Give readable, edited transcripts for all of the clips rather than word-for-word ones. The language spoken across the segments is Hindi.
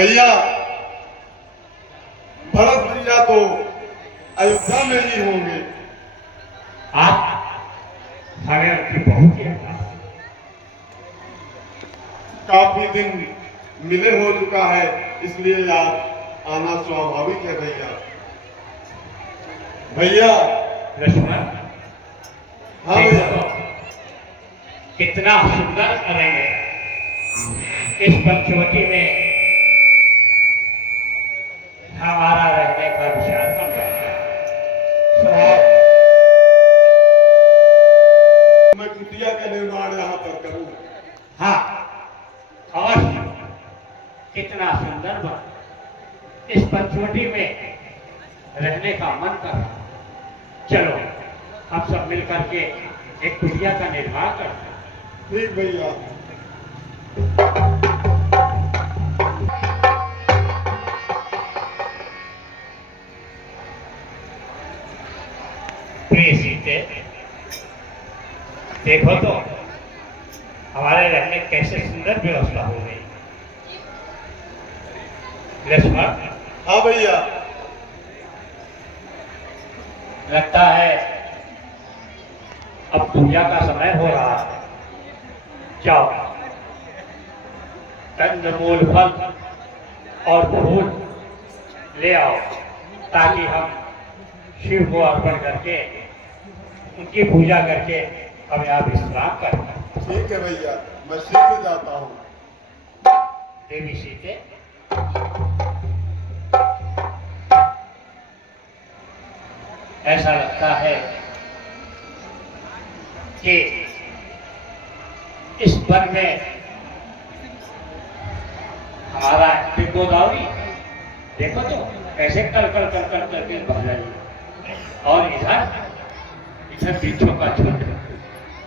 भैया भरत भैया तो अयोध्या में ही होंगे। आप सागर की बहुत ही काफी दिन मिले हो चुका है, इसलिए याद आना स्वाभाविक है भैया। भैया लक्ष्मण, हाँ भैया, कितना सुंदर करेंगे इस पंचवटी में हमारा रहने का विचार बन गया। मैं कुटिया का निर्माण यहाँ पर करूँ। हाँ, अवश्य। कितना सुंदर बन इस पंचवटी में रहने का मन कर रहा। चलो हम सब मिलकर के एक कुटिया का निर्माण करते हैं। ठीक भैया। प्रिय सीते, देखो तो हमारे रहने कैसे सुंदर व्यवस्था हो गई। लक्ष्मण, हाँ भैया, लगता है अब पूजा का समय हो रहा है। जाओ, कंदमूल, फल और फूल ले आओ ताकि हम शिव को अर्पण करके उनकी पूजा करके हम यहाँ विश्राम करें। ठीक है भैया, मैं शीघ्र जाता हूँ। देवी सीते, ऐसा लगता है कि इस वन में हमारा गोदावरी देखो तो कैसे कल कल कल कल करके बह रही है, और इधर वृक्षों का झुंड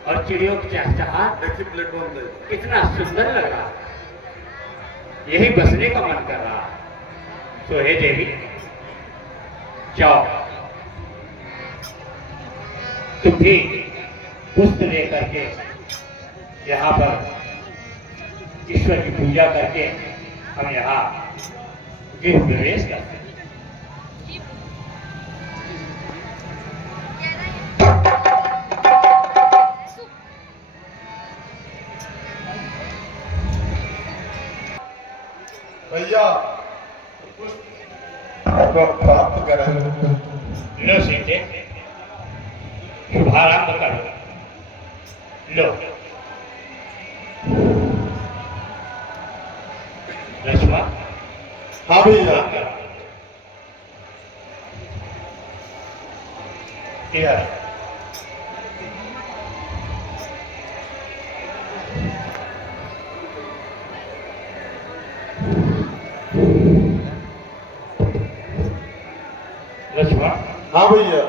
और चिड़ियों की चहचहाहट देखिए प्लेटफॉर्म दे। कितना सुंदर लग रहा। यही बसने का मन कर रहा। तो हे देवी, जाओ तुम भी पुष्प लेकर के यहाँ पर ईश्वर की पूजा करके हम यहाँ गृह प्रवेश करते हैं। भैया पुष्प प्राप्त करें। लो सीते, शुभारंभ करो। लो लक्ष्मण। हाँ भैया। इधर लक्ष्मण। हाँ भैया।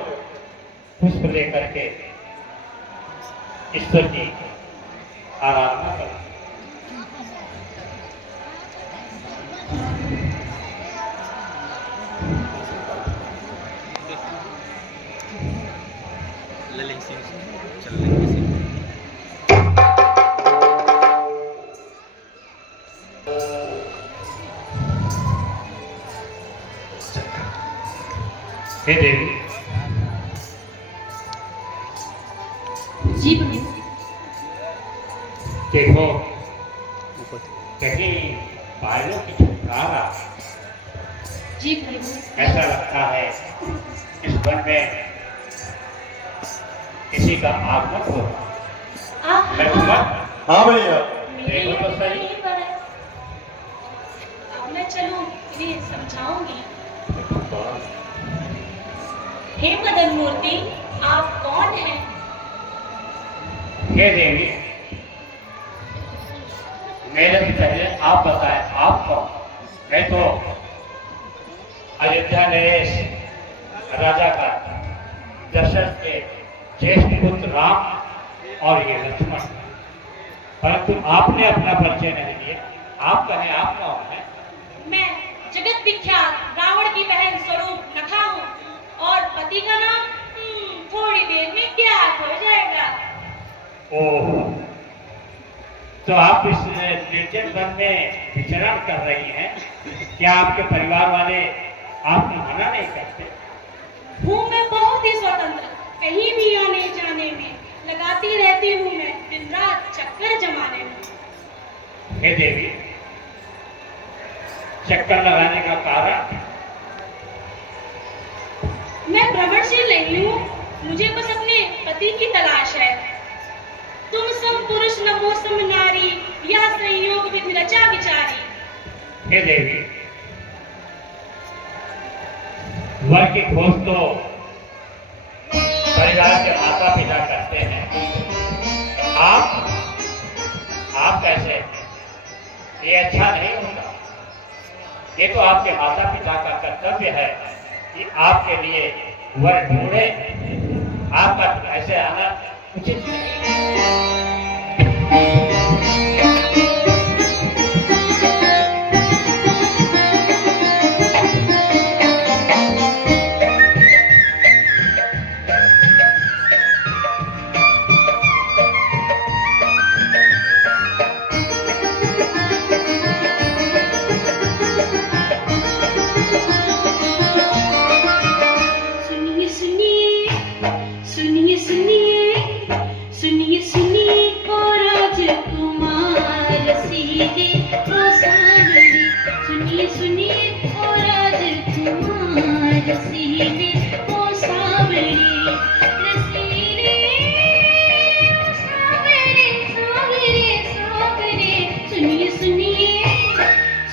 पुष्प लेकर के ईश्वर की आराधना करो। ललित सिंह चल रहे हैं। हे देवी। जी प्रभु। देखो कहीं बालों की छुटकारा। जी प्रभु। ऐसा लगता है इस वन में किसी का आगमन हो रहा। लक्ष्मण। हाँ भैया। देखो तो सही। अब मैं चलूं, इन्हें समझाऊंगी। हे मदन मूर्ति, आप कौन हैं? हे देवी, मेरे से पहले आप बताएं, आप कौन? मैं तो अयोध्या नरेश राजा का दशरथ के ज्येष्ठ पुत्र राम और ये लक्ष्मण, परंतु आपने अपना परिचय नहीं दिया। आप कहें, आप कौन हैं? मैं जगत विख्यात रावण की बहन स्वरूप नखा हूँ, और पति का नाम थोड़ी देर में ज्ञात हो जाएगा। ओह, तो आप इस निर्जन वन में विचरण कर रही हैं, क्या आपके परिवार वाले आपको मना नहीं करते? हूँ मैं बहुत ही स्वतंत्र, कहीं भी आने जाने में लगाती रहती हूँ मैं दिन रात चक्कर जमाने में। हे देवी, चक्कर लगाने का कारण? मैं भ्रमणशील नहीं हूँ, मुझे बस अपने पति की तलाश है। तुम सम पुरुष नमो सम नारी, यह संयोग विधि रचा विचारी। हे देवी, वर की खोज तो परिवार के माता पिता करते हैं, आप कैसे? ये अच्छा नहीं होता। ये तो आपके माता पिता का कर्तव्य है कि आपके लिए वर ढूंढे। आपका ऐसे आना उचित नहीं। सुनिए सुनिए सुनिए सुनिए सुनिए सुनिए ओ राजकुमार सीधे ओ सावरी। सुनिए सुनिए ओ राजकुमार सीधे ओ सावरी। रसीले ओ सावरे सावरे सावरे। सुनिए सुनिए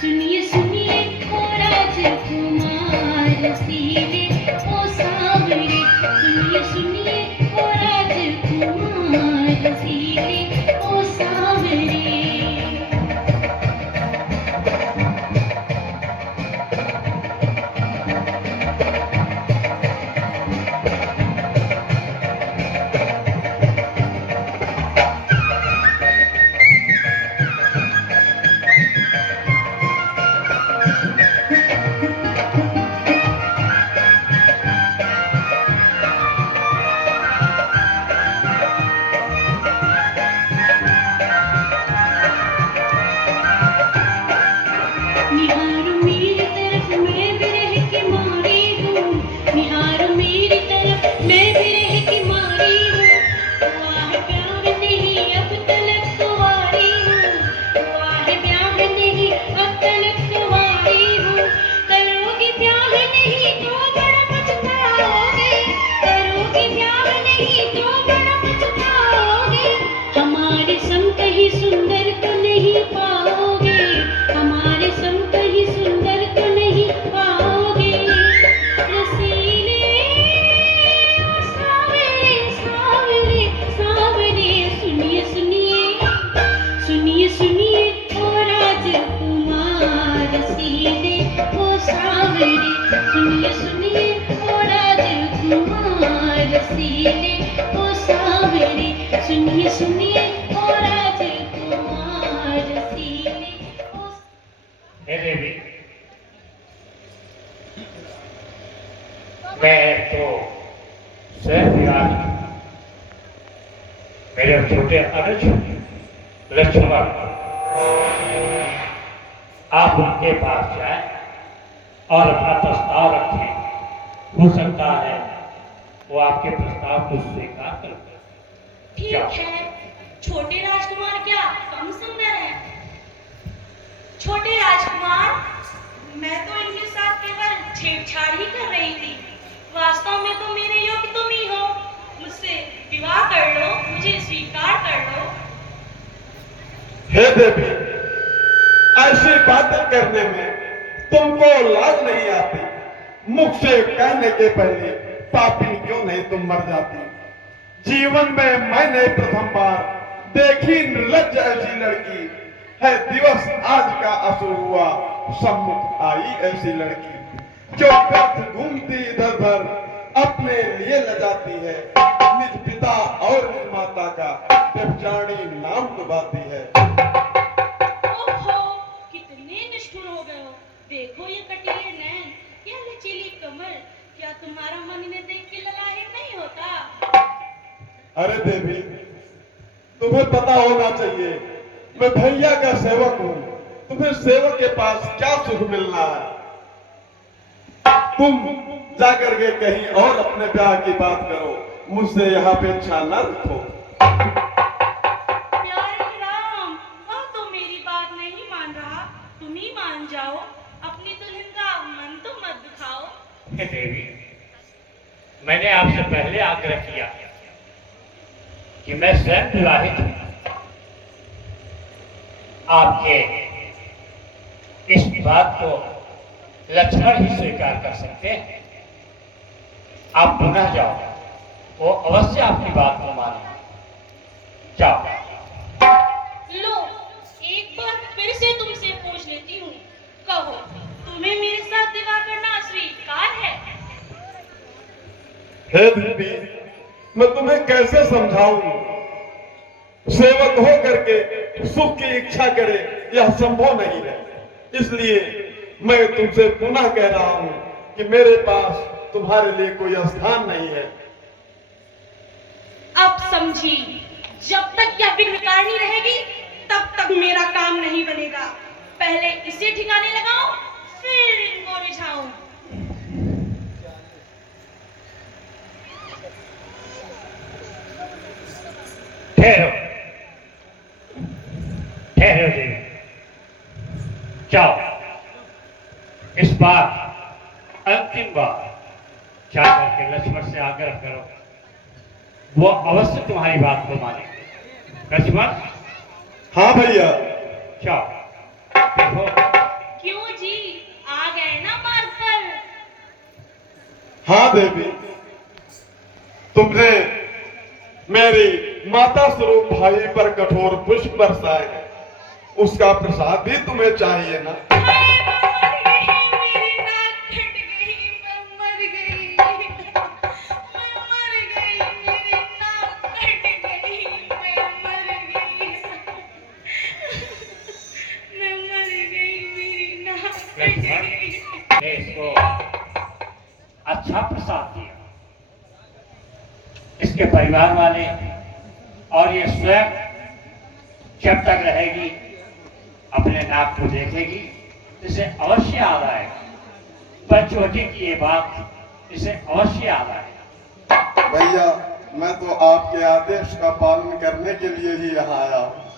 सुनिए सुनिए ओ राजकुमार सीधे ओ सावरे। सुनिए सुनिए ओ राजकुमार सीधे ओ सावरे। निहारो मेरी तरफ मैं विरह की मारी हूँ। निहारो मेरी तरफ मैं विरह की मारी हूँ। हुआ है प्यार नहीं अब तलक कुंवारी हूँ। हुआ है प्यार नहीं अब तलक कुंवारी हूँ। करोगी प्यार नहीं तो बड़ा पछताओगे। करोगी प्यार नहीं तो बड़ा पछताओगे। हमारे संग कहीं सुंदर तो नहीं पाओगे। हमारे संग कहीं सुंदर तो नहीं पाओगे। रसीले ओ सावरे सावरे सावरे। सुनिए सुनिए सुनिए सुनिए ओ राजकुमार सीधे ओ सावरे। सुनिए सुनिए ओ राजकुमार सीधे ओ सावरे। सुनिए सुनिए ओ राजकुमार सीधे ओ। हे देवी, मैं तो स्वयं विराट हूं। मेरे छोटे अनुज लक्ष्मण, आप उनके पास जाएं और अपना प्रस्ताव रखें। हो सकता है वो आपके प्रस्ताव को स्वीकार कर लें। ठीक है, छोटे राजकुमार क्या कम सुंदर है? छोटे राजकुमार, मैं तो इनके साथ केवल छेड़छाड़ ही कर रही थी। वास्तव में तो मेरे योग्य तुम ही हो। मुझसे विवाह कर लो, मुझे स्वीकार कर लो। हे देवी, ऐसी बातें करने में तुमको लाज नहीं आती? मुख से कहने के पहले पापी क्यों नहीं तुम मर जाती? जीवन में मैंने प्रथम बार देखी निर्लज्ज ऐसी लड़की है। दिवस आज का असुर हुआ, सम्मुख आई ऐसी लड़की जो व्यर्थ घूमती इधर उधर अपने लिए लजाती है। निज पिता और निज माता का व्यभिचारिणी नाम डुबाती है। ओहो, कितने निष्ठुर हो गए हो। देखो ये कटीले नैन, क्या लचीली कमर। क्या तुम्हारा मन इन्हें देख के ललाहित नहीं होता? अरे देवी, तुम्हें पता होना चाहिए मैं भैया का सेवक हूं। तुम्हें सेवक के पास क्या सुख मिलना है? तुम जाकर के कहीं और अपने ब्याह की बात करो, मुझसे यहाँ पे इच्छा न रखो। प्यारे राम, वह तो मेरी बात नहीं मान रहा। तुम ही मान जाओ, अपनी दुल्हन का मन तो मत दुखाओ। हे देवी, मैंने आपसे पहले आग्रह किया कि मैं स्वयं विवाहित हूं। आपके इस बात को लक्ष्मण ही स्वीकार कर सकते हैं। आप पुनः जाओ, वो अवश्य आपकी बात को माने। जाओ। लो, एक बार फिर से तुमसे पूछ लेती हूँ, कहो, तुम्हें मेरे साथ विवाह करना स्वीकार है? हे देवी, मैं तुम्हें कैसे समझाऊं? सेवक हो करके सुख की इच्छा करे यह संभव नहीं है। इसलिए मैं तुमसे पुनः कह रहा हूं कि मेरे पास तुम्हारे लिए कोई स्थान नहीं है। अब समझी, जब तक यह विघ्नकारिणी रहेगी तब तक मेरा काम नहीं बनेगा। पहले इसे ठिकाने लगाओ, फिर इनको रिझाऊं। ठहरो, ठहरो देवी। जाओ, इस बार अंतिम बार जाकर के लक्ष्मण से आग्रह करो, वो अवश्य तुम्हारी बात को मानेंगे। लक्ष्मण। हाँ भैया। जाओ, देखो। क्यों जी, आ गए ना मार्ग पर? हाँ देवी, तुमने मेरी माता स्वरूप भाई पर कठोर पुष्प बरसाए हैं, उसका प्रसाद भी तुम्हें चाहिए ना। मेरी नाक फट गई, मैं मर गई, मैं मर गई, मेरी नाक फट गई, मैं मर गई, मैं मर गई, मेरी नाक फट गई। ने इसको अच्छा प्रसाद दिया। इसके परिवार वाले और ये स्वयं जब तक रहेगी अपने नाक को देखेगी, इसे अवश्य याद आएगा। पंचवटी की ये बात इसे अवश्य याद आएगा। भैया, मैं तो आपके आदेश का पालन करने के लिए ही यहाँ आया हूँ।